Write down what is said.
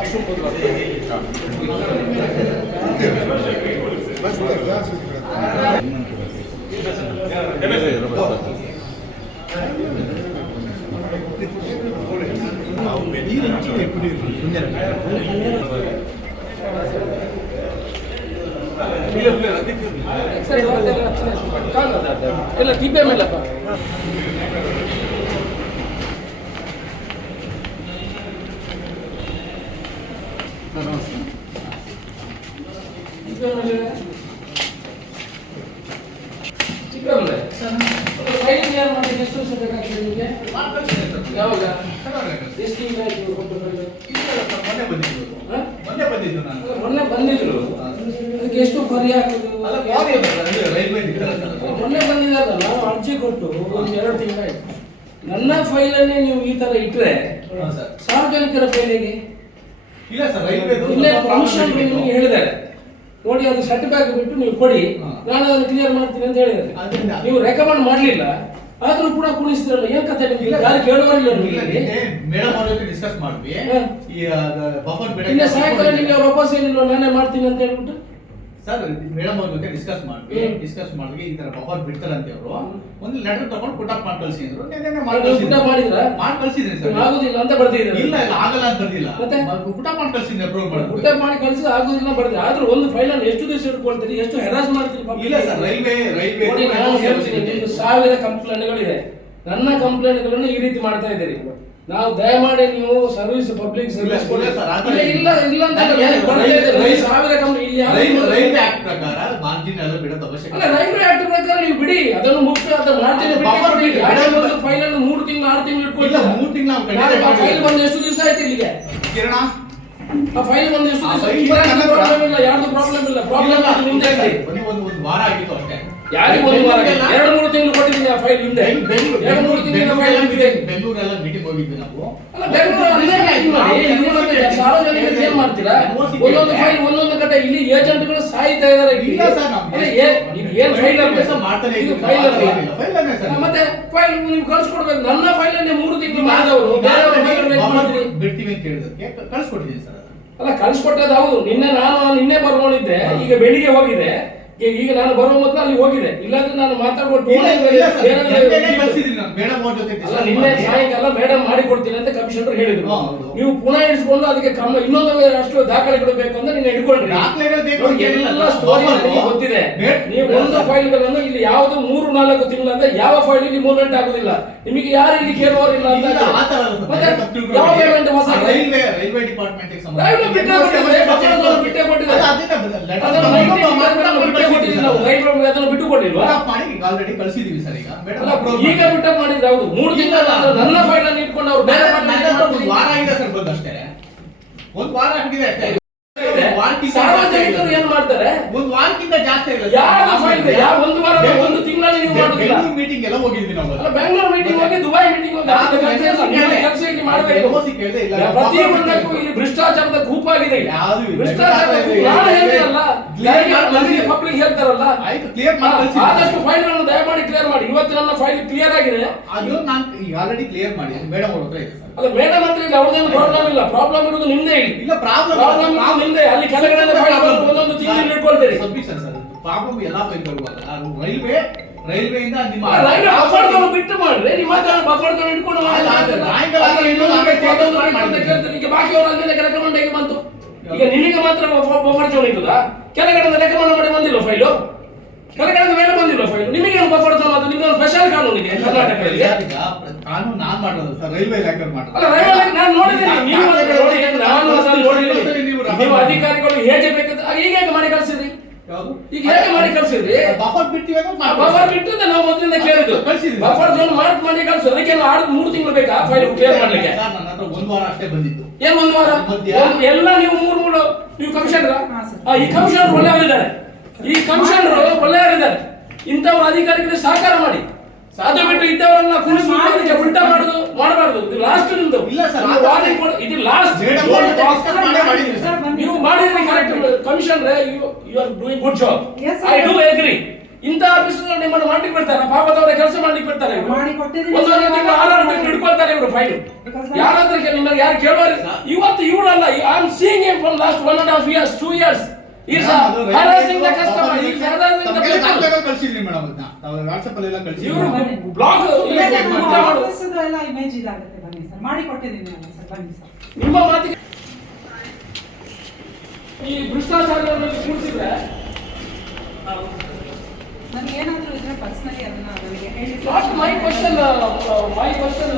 Washroom ಹೋದ್ರು ಸರಿ ಇಲ್ಲ ಟಿ ಪಿ ಎಂ ಇಲ್ಲಪ್ಪ ಚಿಕ್ಕಮಗಳೂರೇ ಫೈಲ್ ಯಾರು ಮಾಡಿದ್ದು ಎಷ್ಟು ವರ್ಷ ಬೇಕಾಗ್ತದೆ ನಿಮಗೆ ಯಾವಾಗ ಎಷ್ಟು ಕೊಟ್ಟು ಫೈಲ್ ಮೊನ್ನೆ ಬಂದಿದ್ದು? ಮೊನ್ನೆ ಬಂದಿದ್ದು ನಾನು ಮೊನ್ನೆ ಬಂದಿದ್ರು ಅದಕ್ಕೆ ಎಷ್ಟು ಬರಿ ಹಾಕೋದು ಅಲ್ಲ ಬಾಡಿ ಅಂದ್ರೆ ರೈಲ್ವೆ ಇದ್ದಿದ್ದಲ್ಲ ಸರ್. ಮೊನ್ನೆ ಬಂದಿದ್ದಲ್ಲ ನಾನು ಅರ್ಜಿ ಕೊಟ್ಟು ಒಂದು ಎರಡು ತಿಂಗಳಾಯ್ತು ನನ್ನ ಫೈಲನ್ನೇ ನೀವು ಈ ತರ ಇಟ್ಟರೆ ಸರ್. ಸಾರ್ವಜನಿಕರ ಫೈಲಿಗೆ ಇಲ್ಲ ಸರ್ ಇಲ್ಲೇ ಕಮಿಷನ್. ನಿಮಗೆ ಹೇಳಿದ್ದಾರೆ. ನೋಡಿ ಅದು ಸರ್ಟಿಫಿಕೇಟ್ ಬಿಟ್ಟು ನೀವು ಕೊಡಿ. ನಾನು ಅದನ್ನು ಕ್ಲಿಯರ್ ಮಾಡ್ತೀನಿ ಅಂತ ಹೇಳಿದ್ದಾರೆ. ನೀವು ರೆಕಮೆಂಡ್ ಮಾಡಲಿಲ್ಲ ಆದ್ರೂ ಕೂಡ ಕುಣಿಸ್ತಿರಲ್ಲ. ಏನ್ ಕಥೆ ನಿಮ್ಗೆ? ಯಾರು ಕೇಳುವರಿಲ್ಲ ನಿಮಗೆ ಮೇಡಮ್ ಅವ್ರ ಜೊತೆ ಡಿಸ್ಕಸ್ ಮಾಡಿದ್ವಿ. ಹಾ. ಈ ಬಫರ್ ಬೇಡ ಸಾಯಂಕಾಲ ನಿಮಗೆ ಅವ್ರ ವಾಪಸ್ ಏನಿಲ್ಲ ನಾನೇ ಮಾಡ್ತೀನಿ ಅಂತ ಹೇಳ್ಬಿಟ್ಟು? ಸರ್ ಮೇಡಮ್ ಅವ್ರ ಜೊತೆ ಡಿಸ್ಕಸ್ ಮಾಡಿದ್ವಿ ಡಿಸ್ಕಸ್ ಮಾಡಿದ್ವಿ ಈ ತರ ಬಫರ್ ಬಿಡ್ತಾರಂತೆ ಅವರು. ಒಂದು ಲೆಟರ್ ತಗೊಂಡು ಪುಟಪ್ ಮಾಡಿ ಕಳ್ಸಿ ಅಂದ್ರು. ನಿನ್ನೆ ಮಾಡಿ? ಮಾಡಿ ಕಳ್ಸಿದ್ದೀನಿ ಸರ್. ಆಗುದಿಲ್ಲ ಅಂತ ಬರ್ತಿದ್ರು ಇಲ್ಲ ಇಲ್ಲ ಆಗಲ್ಲ ಅಂತ ಬರ್ದಿಲ್ಲ. ಮತ್ತೆ? ಪುಟಪ್ ಮಾಡಿ ಕಳ್ಸಿದ್ದೀನಿ ಅಪ್ರೂವ್ ಮಾಡಿ ಮಾಡಿ ಆಗೋದಿಲ್ಲ ಆಗುದಿಲ್ಲ ಬರ್ತೀರಿ ಆದ್ರೂ ಒಂದು ಫೈಲ್ ಅಲ್ಲಿ ಎಷ್ಟು ದಿವಸ ಇಟ್ಕೊಳ್ತೀರಿ? ಎಷ್ಟು ಹೆರಾಸ್ ಮಾಡ್ತೀರಿ? ಇಲ್ಲ ಸರ್ ರೈಲ್ವೆ ರೈಲ್ವೆ ಸಾವಿರ ಕಂಪ್ಲೇಂಟ್ಗಳಿದೆ ನನ್ನ ಕಂಪ್ಲೇಂಟ್ಗಳನ್ನು ಈ ರೀತಿ ಮಾಡ್ತಾ ಇದ್ದೀರಿ. ನಾವು ದಯಮಾಡಿ ನೀವು ಸರ್ವಿಸ್ ಪಬ್ಲಿಕ್ ಸರ್ವಿಸ್ ಇಲ್ಲ, ಇಲ್ಲ ಅಂತ ಸಾವಿರ ಇಲ್ಲಿ ರೈಲ್ವೆ ಆಕ್ಟ್ ಪ್ರಕಾರ ಮಾರ್ಜಿನ್ ಎಲ್ಲ ಬಿಡೋದು ಅವಶ್ಯಕ ಅಲ್ಲ ರೈಲ್ವೆ ಆಕ್ಟ್ ಪ್ರಕಾರ ನೀವು ಬಿಡಿ. ಅದನ್ನು ಮುಕ್ತ ಅಂತ ಮಾಡ್ತೀನಿ ಫೈಲ್ ಅನ್ನು ಮೂರು ತಿಂಗಳು ಆರು ತಿಂಗಳು ಇಟ್ಕೊಳ್ತಾರೆ? ಮೂರು ತಿಂಗಳು ಫೈಲ್ ಬಂದು ಎಷ್ಟು ದಿವಸ ಆಯ್ತು ಇಲ್ಲಿಗೆ? ಕಿರಣ? ಆ ಫೈಲ್ ಬಂದು ಎಷ್ಟು ಪ್ರಾಬ್ಲಮ್ ಇಲ್ಲ ಯಾರ್ದು ಪ್ರಾಬ್ಲಮ್ ಇಲ್ಲ ಪ್ರಾಬ್ಲಮ್ ನಿಮ್ದೇ ಒಂದು ಒಂದು ವಾರ ಆಗಿತ್ತು ಅಷ್ಟೇ. ಯಾರಿಗೆ ಒಂದು ವಾರ ಎರಡು ಮೂರು ತಿಂಗಳು ಕೊಟ್ಟಿದ್ದೀನಿ ಆ ಫೈಲ್ ಹಿಂದೆ. ಎರಡು ಮೂರು ತಿಂಗಳ ಫೈಲ್ ಇದೆ ಬೆಂಗಳೂರೆಲ್ಲ ಮೀಟಿಂಗ್ ಹೋಗಿದ್ವಿ ನಾವು. ಅಲ್ಲ ಬೆಂಗಳೂರು ಅಲ್ಲೇ meeting ಮಾಡಿ? ಇಲ್ಲಿ ಮತ್ತೆ ಸಾರ್ವಜನಿಕರಿಗೆ ಏನ್ ಮಾಡ್ತೀರಾ? ಒಂದೊಂದು ಫೈಲ್ ಒಂದೊಂದು ಕಡೆ ಇಲ್ಲಿ ಏಜೆಂಟ್ಗಳು ಸಾಯ್ತಾ ಇದಾರೆ. ಇಲ್ಲ ಸರ್, ಮತ್ತೆ ಫೈಲ್ ನೀವು ಕಳ್ಸಿಕೊಡ್ಬೇಕು. ನನ್ನ ಫೈಲ್ ಅನ್ನೇ ಮೂರು ತಿಂಗಳು ಮಾಡಿದವರು ಬಿಡ್ತೀವಿ ಅಂತ ಹೇಳಿದಕ್ಕೆ ಕಳ್ಸಿಕೊಟ್ಟಿದ್ದೀನಿ ಸರ್ ಅಲ್ಲ ಕಳ್ಸಿಕೊಟ್ಟದ್ದು ಹೌದು. ನಿನ್ನೆ ನಾನು ನಿನ್ನೆ ಬರ್ಕೊಂಡಿದ್ದೆ ಈಗ ಬೆಳಿಗ್ಗೆ ಹೋಗಿದೆ. ಈಗ ಈಗ ನಾನು ಬರುವ ಮೊದಲು ಅಲ್ಲಿ ಹೋಗಿದೆ. ಇಲ್ಲಾಂದ್ರೆ ನಾನು ಮಾತಾಡುವ ನಾನು. ಮಾಡಿಕೊಡ್ತೀನಿ ನಿನ್ನೆ ಮಾಡಿ. ಸಾಯಂಕಾಲ ಮೇಡಮ್ ಮಾಡಿ ಕೊಡ್ತೀನಿ ಅಂತ ಕಮಿಷನರ್ ಹೇಳಿದ್ರು. ನೀವು ಪುನಃ ಇಡಿಸ್ಕೊಂಡು ಅದಕ್ಕೆ ಕ್ರಮ ಇನ್ನೊಂದು ಅಷ್ಟು ದಾಖಲೆಗಳು ಬೇಕು ಅಂತ ಹಿಡ್ಕೊಂಡ್ರಿ ಎಲ್ಲ ಸ್ಟೋರಿ ಗೊತ್ತಿದೆ. ನೀವು ಒಂದು. ಫೈಲ್ಗಳನ್ನು ಇಲ್ಲಿ ಯಾವುದು ಮೂರು ನಾಲ್ಕು ತಿಂಗಳಿಂದ ಯಾವ ಫೈಲ್ ಇಲ್ಲಿ ಮೂವ್ಮೆಂಟ್ ಆಗುದಿಲ್ಲ. ನಿಮಗೆ ಯಾರು ಇಲ್ಲಿ ಕೇಳುವವರಿಲ್ಲ ಅಂತ ಇಲ್ಲ. ಯಾವ ಪೇಮೆಂಟ್ ಹೊಸ ರೈಲ್ವೆ ರೈಲ್ವೆ ಡಿಪಾರ್ಟ್ಮೆಂಟ್ ರೈಲ್ವೆ ಕೊಟ್ಟಿದ್ದಾರೆ, ಅದನ್ನು ಬಿಟ್ಟು ಮಾಡಿ ಈಗ ಆಲ್ರೆಡಿ ಕಳಿಸಿದೀವಿ ಸರ್ ಈಗ. ಈಗ ಬಿಟ್ಟ ಮಾಡಿದ್ರೆ ಹೌದು. ಮೂರು ತಿಂಗಳ ನನ್ನ ಫೈಲ್ ಇಟ್ಕೊಂಡು ಅವ್ರು ಬೇರೆ ವಾರ ಆಗಿದೆ ಸರ್ ಬಂದು ಅಷ್ಟೇ. ಒಂದು ವಾರ ಆಗಿದೆ ಅಷ್ಟೇ ಒಂದು ವಾರಕ್ಕಿಂತ ಜಾಸ್ತಿ ಸಾರ್ವಜನಿಕರು ಆಗಿಲ್ಲ. ಏನ್ ಮಾಡ್ತಾರೆ ಒಂದು ವಾರಕ್ಕಿಂತ ಜಾಸ್ತಿ ಆಗಿಲ್ಲ ಯಾವ ಫೈಲ್ ಯಾವ ಒಂದು ವಾರ ಬೆಂಗಳೂರು- ಒಂದು ತಿಂಗಳಲ್ಲಿ ನೀವು ಮಾಡುದಿಲ್ಲ ಬೆಂಗಳೂರು ಮೀಟಿಂಗ್ ಎಲ್ಲ ಹೋಗಿದ್ವಿ ನಾವು ಅಲ್ಲ ಬೆಂಗಳೂರು ಮೀಟಿಂಗ್ ಹೋಗಿ ದುಬೈ ಮೀಟಿಂಗ್ ಹೋಗಿ ಮಾಡಬೇಕು. ಪ್ರತಿಯೊಂದಕ್ಕೂ ಇಲ್ಲಿ. ಭ್ರಷ್ಟಾಚಾರದ ಕೂಪಾಗಿದೆ. ಆಗಿದೆ ಪಬ್ಲಿಕ್ ಹೇಳ್ತಾರಲ್ಲ? ಆಯ್ತು ಮಾಡಿ. ಆದಷ್ಟು ಫೈಲ್ ಅನ್ನು ದಯಮಾಡಿ ಕ್ಲಿಯರ್ ಮಾಡಿ. ಇವತ್ತಿನಲ್ಲ ಫೈಲ್ ಕ್ಲಿಯರ್ ಆಗಿದೆ. ಆಲ್ರೆಡಿ ಕ್ಲಿಯರ್ ಮಾಡಿ. ಮೇಡಮ್ ಅವ್ರ ಹತ್ರ ಇದೆ ಅಲ್ಲ ಮೇಡಮ್ ಹತ್ರ ಇಲ್ಲಿ ಅವ್ರದ್ದೇನು ಪ್ರಾಬ್ಲಮ್ ಇಲ್ಲ. ಪ್ರಾಬ್ಲಮ್ ಇರೋದು ನಿಮ್ದೇ ಇಲ್ಲ. ಇಲ್ಲ ಪ್ರಾಬ್ಲಮ್ ಪ್ರಾಬ್ಲಮ್ ನಾವು ನಿಮ್ದೇ. ಅಲ್ಲಿ ಕೆಳಗಡೆ ಫೈಲ್ ಒಂದೊಂದು ತಿಂಗಳು ಇಟ್ಕೊಳ್ತೀರಿ. Submission sir. ಪ್ರಾಬ್ಲಮ್ ಎಲ್ಲ ಅದು ರೈಲ್ವೆ ರೈಲ್ವೆಯಿಂದ ನಿಮ್ಮ ಬಿಟ್ಟು ಮಾಡ್ರಿ. ನಿಮ್ಮ ಹತ್ರ ಬಫರ್ಗಳು ಇಟ್ಕೊಂಡು ಬೇಕು, ರೆಕಮೆಂಡ್ ಹೇಗೆ ಬಂತು. ಈಗ ನಿನಗೆ ಮಾತ್ರ ಬಫರ್ ಜೋನ್ ಇಟ್ಟದ ಕೆಳಗಡೆ ರೆಕಮೆಂಡ್ ಮಾಡಿ ಬಂದಿಲ್ಲ ಫೈಲು ಕೆಳಗಡೆ ಮೇಲೆ ಬಂದಿಲ್ಲ ಫೈಲು ನಿಮಗೆ ಏನು ಬಫರ್ ಜೋನ್ ಅದು? ನಿಮ್ಗೆ ಸ್ಪೆಷಲ್ ಕಾನೂನು ಇದೆ ಕರ್ನಾಟಕದಲ್ಲಿ. ಕಾನೂನು ನಾನ್ ಮಾಡೋದು ಸರ್ ರೈಲ್ವೆ ಇಲಾಖೆ ಮಾಡೋದು. ರೈಲ್ವೆ ನಾನು ನೋಡಿದ್ದೀನಿ. ನೀವು ನಾನು ನೋಡಿದ್ದೀನಿ. ನೀವು ಅಧಿಕಾರಿಗಳು ಹೇಗೆ ಬೇಕಂತ ಆಗ ಈಗ ಹೇಗೆ ಮಾಡಿ ಕಳ್ಸಿದ್ರಿ ಯಾವುದು? ಈಗ ಹೇಗೆ ಮಾಡಿ ಕಳ್ಸಿದ್ರಿ? ಬಫರ್ ಬಿಡ್ತೀವಿ ಮಾಡ್ಬೋದು. ಬಫರ್ ಬಿಟ್ಟು ನಾವು ಮೊದಲಿಂದ ಕೇಳಿದ್ದು. ಕಳ್ಸಿದ್ವಿ. ಬಫರ್ ಝೋನ್ ಮಾರ್ಕ್ ಮಾಡಿ ಕಳ್ಸು ಅದಕ್ಕೆ ಆರು ಮೂರು ತಿಂಗಳು ಬೇಕಾ ಫೈಲ್ ಕ್ಲಿಯರ್ ಮಾಡ್ಲಿಕ್ಕೆ? ಸರ್ ನನ್ನ ಹತ್ರ ಒಂದು ವಾರ ಅಷ್ಟೇ ಬಂದಿತ್ತು ಏನ್ ಒಂದು ವಾರ? ಎಲ್ಲ ನೀವು ಮೂರು ಮೂರು ನೀವು ಕಮಿಷನರ್? ಈ ಕಮಿಷನರ್ ಒಳ್ಳೆಯವರಿದ್ದಾರೆ. ಈ ಕಮಿಷನರ್ ಒಳ್ಳೆಯವರಿದ್ದಾರೆ. ಇಂಥವ್ರ ಅಧಿಕಾರಿಗಳಿಗೆ ಸಹಕಾರ ಮಾಡಿ. ಅದು ಬಿಟ್ಟು ಇದ್ದವರನ್ನ ಕುಣಿಸಿ ಉಲ್ಟಾ ಮಾಡುದು ಮಾಡಬಾರ್ದು. ಇದು ಲಾಸ್ಟ್ ನಿಮ್ದು. ಇಲ್ಲ ಸರ್, ನೀವು ಇದು ಲಾಸ್ಟ್ ಮೇಡಮ್ ಅವ್ರ ಜೊತೆ discuss ಮಾಡೇ ಮಾಡಿದ್ದೀವಿ ಸರ್. ನೀವು ಮಾಡಿದ್ರಿ correct commissioner you are doing good job Yes, sir. I do agree ಇಂಥ ಆಫೀಸರ್ ನಿಮ್ಮನ್ನು ಮಾಡ್ಲಿಕ್ಕೆ ಬಿಡ್ತಾರೆ. ಪಾಪದವರ ಕೆಲಸ ಮಾಡ್ಲಿಕ್ಕೆ ಬಿಡ್ತಾರೆ ಇವ್ರು. ಮಾಡಿ ಕೊಟ್ಟಿದ್ದೀವಿ ಒಂದೊಂದು. ತಿಂಗಳು ಆರಾರು ತಿಂಗಳು ಹಿಡ್ಕೊಳ್ತಾರೆ ಇವರು ಫೈಲ್ Because ಯಾರ ಹತ್ರ ಕೇಳಿ ನಿಮ್ಮನ್ನ ಯಾರು ಕೇಳೋರು ಇವತ್ತು ಇವರಲ್ಲ ಅಲ್ಲ I am seeing him from last one and half years two years is ಅದು railway harassing the customer is harassing the ತಮ್ಗೆ ಪೀಪಲ್ ದಾಖಲೆಗಳು ಮೇಡಮ್ ಅದನ್ನ ತಾವು ವಾಟ್ಸಪ್ ಅಲ್ಲಿ ಎಲ್ಲ ಕಳಿಸಿ ಇವರು. ಬ್ಲಾಗ್ ಇಮೇಜ್ ಎಲ್ಲ ಇಮೇಜ್ ಇದಾಗುತ್ತೆ. ಬನ್ನಿ ಸರ್ ಮಾಡಿ ಕೊಟ್ಟಿದ್ದೀನಿ ಅಲ್ಲ ಸರ್ ಬನ್ನಿ ಸರ್ ನಿಮ್ಮ ಮಾತಿಗೆ ಈ ಭ್ರಷ್ಟಾಚಾರದಲ್ಲಿ ಕೂಡಿಸಿದ್ರೆ ನನಗೆ ಏನಾದರೂ ಇದ್ರೆ ಪರ್ಸ್ನಲಿ ಅದನ್ನ ನನಗೆ ಹೇಳಿ. My question my question